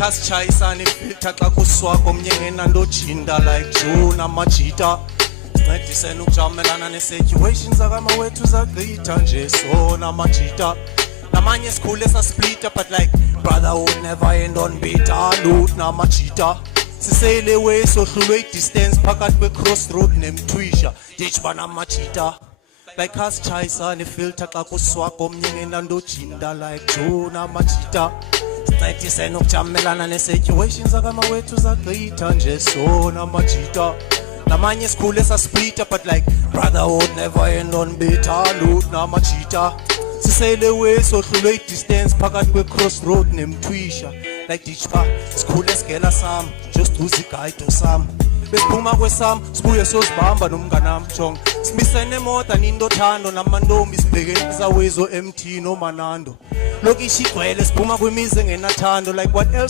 khasichayisana ifilter xa kuswakho omnye ngenandojinda like June AMAJITA ncedisene ukujamelana ne-situations akamawethu zagqitha nje sona AMAJITA namanye sikhule sasplita but like brotherhood never end on bitter loot AMAJITA sisele way sohlulwe i-distance phakathi kwe-crossroad nemthwisha ditch bana AMAJITA like khasichayisana ifilter xa kuswakho omnye ngenandojinda like June AMAJITA ncedisene ukujamelana ne-situations akamawethu zagqitha nje sona AMAJITA namanye sikhule sasplita but like brotherhood never end on bitter loot AMAJITA sisele way sohlulwe i-distance phakathi kwe-crossroad nemthwisha like ditchba sikhule sigela sam just uzigayito sam besiphuma kwesam sibuye sozibamba nomnganam jonga simisene emoda nindothando namantombi sibhekene isawezo MT noManando lokishi igcwele siphuma kwimizi engenathando like what else